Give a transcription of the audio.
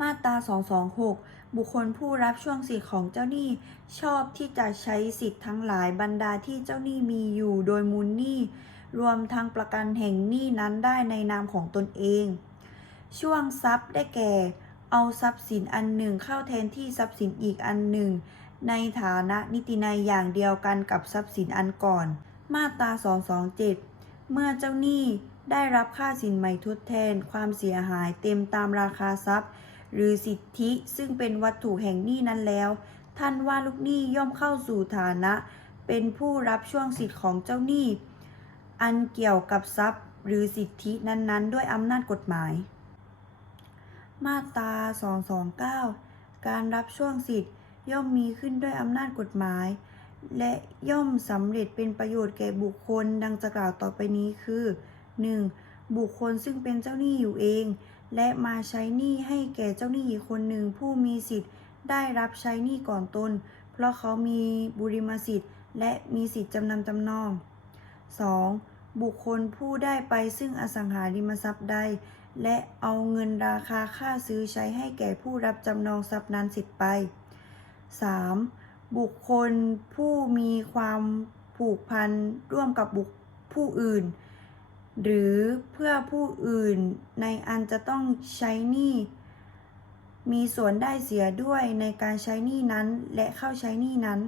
มาตรา 226 บุคคลผู้รับช่วงสิทธิของเจ้าหนี้ ชอบที่จะใช้สิทธิ์ทั้งหลายบรรดาที่เจ้าหนี้มีอยู่โดยมูลหนี้ รวมทั้งประกันแห่งหนี้นั้นได้ในนามของตนเอง ช่วงทรัพย์ได้แก่ เอาทรัพย์สินอันหนึ่งเข้าแทนที่ทรัพย์สินอีกอันหนึ่ง ในฐานะนิตินัยอย่างเดียวกันกับทรัพย์สินอันก่อน มาตรา 227 เมื่อเจ้าหนี้ได้รับค่าสินใหม่ทดแทน ความเสียหายเต็มตามราคาทรัพย์ หรือสิทธิซึ่งเป็นวัตถุแห่งหนี้นั้นแล้ว ท่านว่าลูกหนี้ย่อมเข้าสู่ฐานะ เป็นผู้รับช่วงสิทธิของเจ้าหนี้ อันเกี่ยวกับทรัพย์ หรือสิทธินั้นๆ ด้วยอำนาจกฎหมาย มาตรา 229 การรับช่วงสิทธิย่อมมีขึ้นด้วยอำนาจกฎหมาย และย่อมสำเร็จเป็นประโยชน์แก่บุคคลดังจะกล่าวต่อไปนี้คือ 1. บุคคลซึ่งเป็นเจ้าหนี้อยู่เอง และมาใช้หนี้ให้แก่เจ้าหนี้อีกคนหนึ่งผู้มีสิทธิ์ ได้รับใช้หนี้ก่อนตน เพราะเขามีบุริมสิทธิ์ และมีสิทธิ์จำนำจำนอง 2. บุคคลผู้ได้ไปซึ่งอสังหาริมทรัพย์ใด และเอาเงินราคาค่าซื้อใช้ให้แก่ผู้รับจำนองทรัพย์นั้นเสร็จไป 3. บุคคลผู้มีความผูกพันร่วมกับบุคผู้อื่น หรือเพื่อผู้อื่นในอันจะต้องใช้หนี้มีส่วนได้เสียด้วยในการใช้หนี้นั้นและเข้าใช้หนี้นั้น